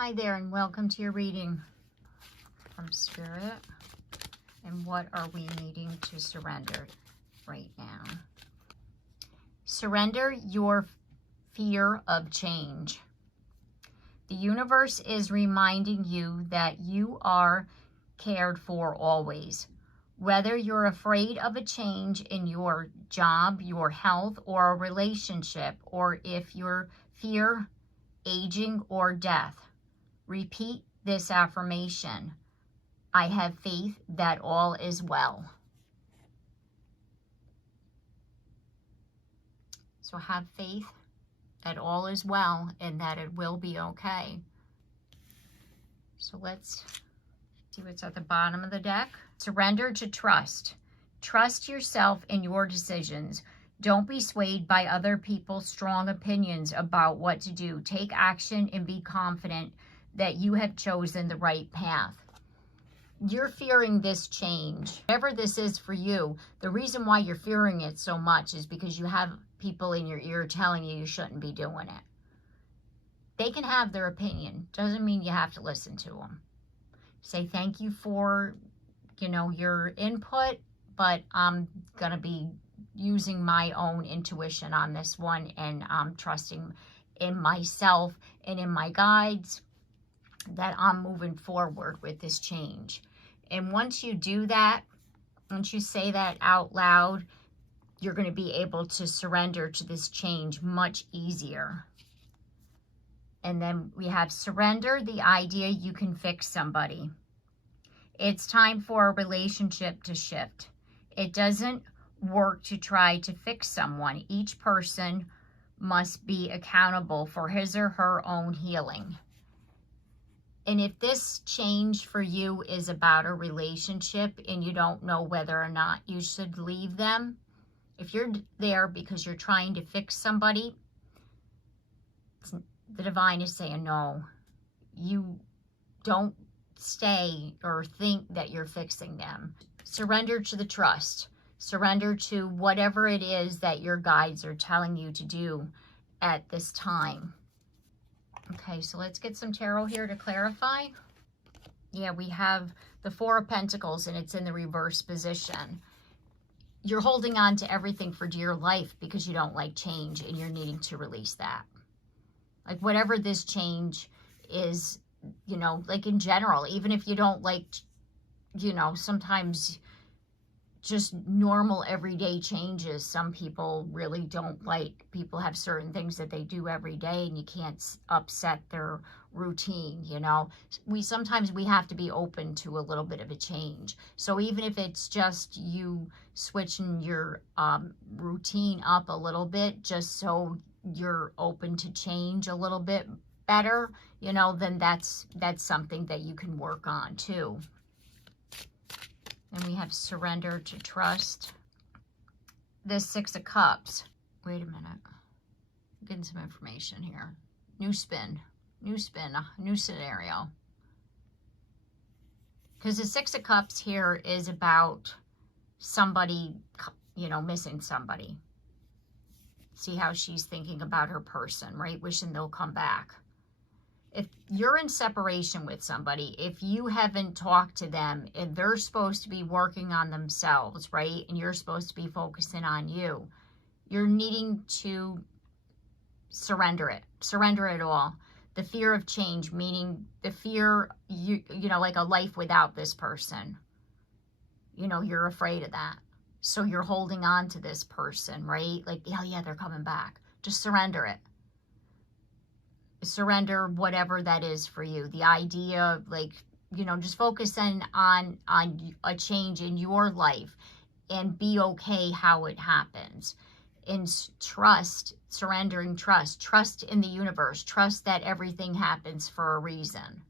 Hi there, and welcome to your reading from Spirit. And what are we needing to surrender right now? Surrender your fear of change. The universe is reminding you that you are cared for always. Whether you're afraid of a change in your job, your health, or a relationship, or if you fear aging or death, repeat this affirmation. I have faith that all is well. So have faith that all is well and that it will be okay. So let's see what's at the bottom of the deck. Surrender to trust. Trust yourself in your decisions. Don't be swayed by other people's strong opinions about what to do. Take action and be confident that you have chosen the right path. You're fearing this change. Whatever this is for you, the reason why you're fearing it so much is because you have people in your ear telling you shouldn't be doing it. They can have their opinion. Doesn't mean you have to listen to them. Say thank you for, your input, but I'm going to be using my own intuition on this one, and I'm trusting in myself and in my guides that I'm moving forward with this change. And once you do that, once you say that out loud, you're going to be able to surrender to this change much easier. And then we have surrender the idea you can fix somebody. It's time for a relationship to shift. It doesn't work to try to fix someone. Each person must be accountable for his or her own healing. And if this change for you is about a relationship and you don't know whether or not you should leave them, if you're there because you're trying to fix somebody, the divine is saying, no, you don't stay or think that you're fixing them. Surrender to the trust. Surrender to whatever it is that your guides are telling you to do at this time. Okay, so let's get some tarot here to clarify. Yeah, we have the Four of Pentacles, and it's in the reverse position. You're holding on to everything for dear life because you don't like change, and you're needing to release that. Like whatever this change is, like in general, even if you don't like, sometimes just normal everyday changes. Some people really don't like. People have certain things that they do every day and you can't upset their routine, Sometimes we have to be open to a little bit of a change. So even if it's just you switching your routine up a little bit, just so you're open to change a little bit better, then that's something that you can work on too. And we have surrender to trust. This Six of Cups. Wait a minute. I'm getting some information here. New spin, a new scenario. Because the Six of Cups here is about somebody, missing somebody. See how she's thinking about her person, right? Wishing they'll come back. If you're in separation with somebody, if you haven't talked to them and they're supposed to be working on themselves, right? And you're supposed to be focusing on you, you're needing to surrender it. Surrender it all. The fear of change, meaning the fear, like a life without this person. You're afraid of that. So you're holding on to this person, right? Like, oh yeah, they're coming back. Just surrender it. Surrender whatever that is for you. The idea, just focusing on a change in your life and be okay how it happens. And trust, surrendering trust. Trust in the universe. Trust that everything happens for a reason.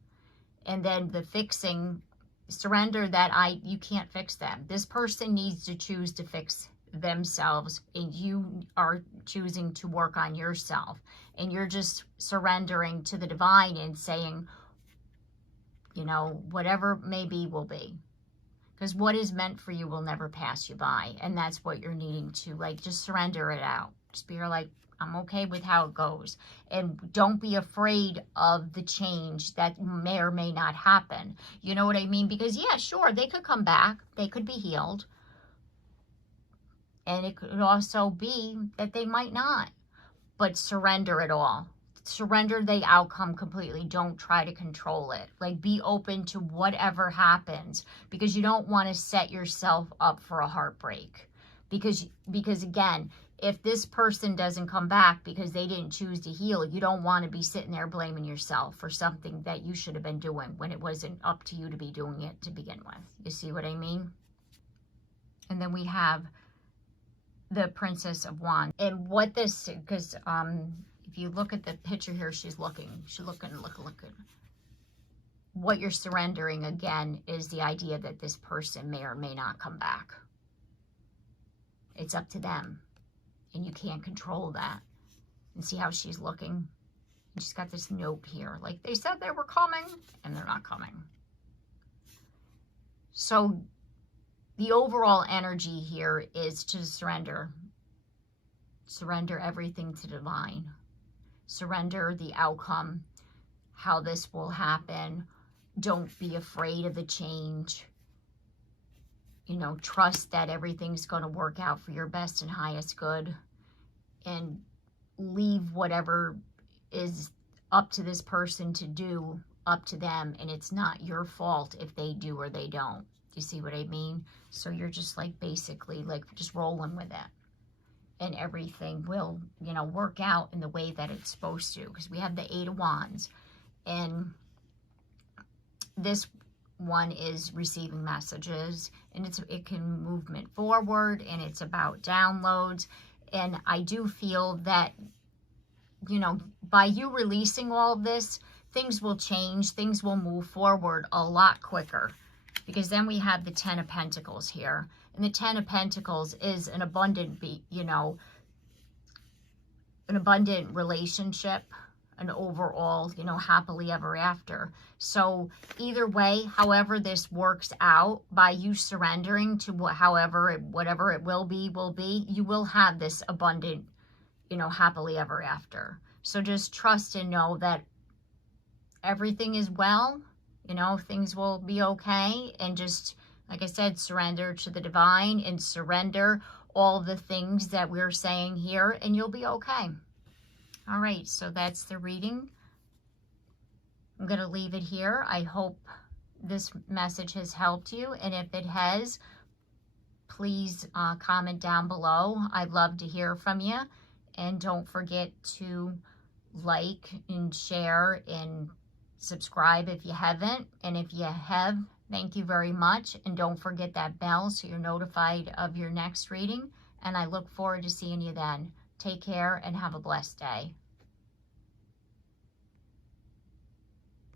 And then the fixing, surrender that you can't fix them. This person needs to choose to fix themselves, and you are choosing to work on yourself, and you're just surrendering to the divine and saying, whatever may be will be, because what is meant for you will never pass you by. And that's what you're needing to just surrender it out. Just be like, I'm okay with how it goes. And don't be afraid of the change that may or may not happen. You know what I mean? Because, yeah, sure, they could come back. They could be healed. And it could also be that they might not. But surrender it all. Surrender the outcome completely. Don't try to control it. Like, be open to whatever happens, because you don't want to set yourself up for a heartbreak. Because again, if this person doesn't come back because they didn't choose to heal, you don't want to be sitting there blaming yourself for something that you should have been doing when it wasn't up to you to be doing it to begin with. You see what I mean? And then we have the Princess of Wands. And what this, because if you look at the picture here, she's looking. What you're surrendering, again, is the idea that this person may or may not come back. It's up to them. And you can't control that. And see how she's looking? And she's got this note here. Like, they said they were coming, and they're not coming. So the overall energy here is to surrender. Surrender everything to divine. Surrender the outcome, how this will happen. Don't be afraid of the change. You know, trust that everything's going to work out for your best and highest good. And leave whatever is up to this person to do up to them. And it's not your fault if they do or they don't. You see what I mean? So you're just like basically like just rolling with it. And everything will, you know, work out in the way that it's supposed to. Because we have the Eight of Wands. And this one is receiving messages. And it can movement forward. And it's about downloads. And I do feel that, you know, by you releasing all of this, things will change. Things will move forward a lot quicker. Because then we have the Ten of Pentacles here. And the Ten of Pentacles is an abundant, you know, an abundant relationship, an overall, you know, happily ever after. So either way, however this works out, by you surrendering to whatever it will be, you will have this abundant, you know, happily ever after. So just trust and know that everything is well, you know, things will be okay. And just, like I said, surrender to the divine and surrender all the things that we're saying here, and you'll be okay. All right, so that's the reading. I'm going to leave it here. I hope this message has helped you. And if it has, please comment down below. I'd love to hear from you. And don't forget to like and share and subscribe if you haven't. And if you have, thank you very much. And don't forget that bell so you're notified of your next reading. And I look forward to seeing you then. Take care and have a blessed day.